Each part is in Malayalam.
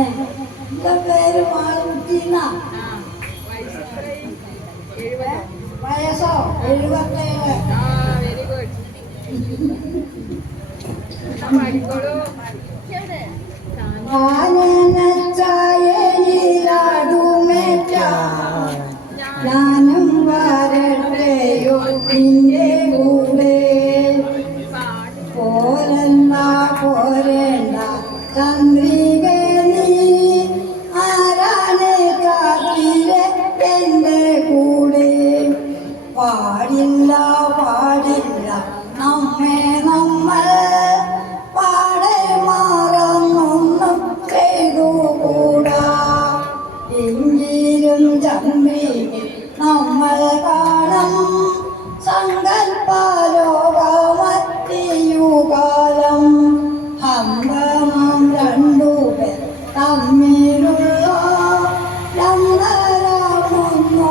എന്റെ പേര് മാളുകുട്ടിന്ന. വയസ്സോ 77. Very good. ഞാനും വരട്ടെയോ നിന്റെ കൂടെ പോരണ്ട പോരേണ്ട ചന്ദ്രിക നീ ആരാണ് കാട്ടിലെ എന്റെ കൂടെ പാടില്ല പാടില്ല നമ്മെ നമ്മൾ പാടെ മാറന്നൊന്നും ചെയ്തുകൂടാ എങ്കിലും ചന്ദ്രിക നമ്മൾ കാണും സങ്കൽപ്പലോകമത്തിയുകാലം ഹംബമം രണ്ടുപേർ തമ്മിലുള്ള ലംഘനമൊന്നു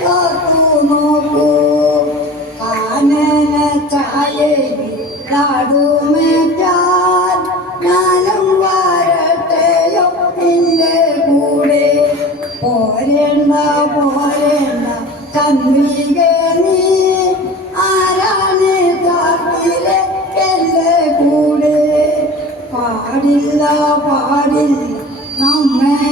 കാത്തു നോക്കൂ കാനന ചായയിൽ നാടുമേറ്റാൻ ഞാനും വരട്ടെയോ നിന്റെ കൂടെ പോരേണ്ട പോരേണ്ട ചന്ദ്രിക നീ ആരാണ് കാട്ടിലെ എന്റെ കൂടെ പാടില്ല പാടില്ല നമ്മെ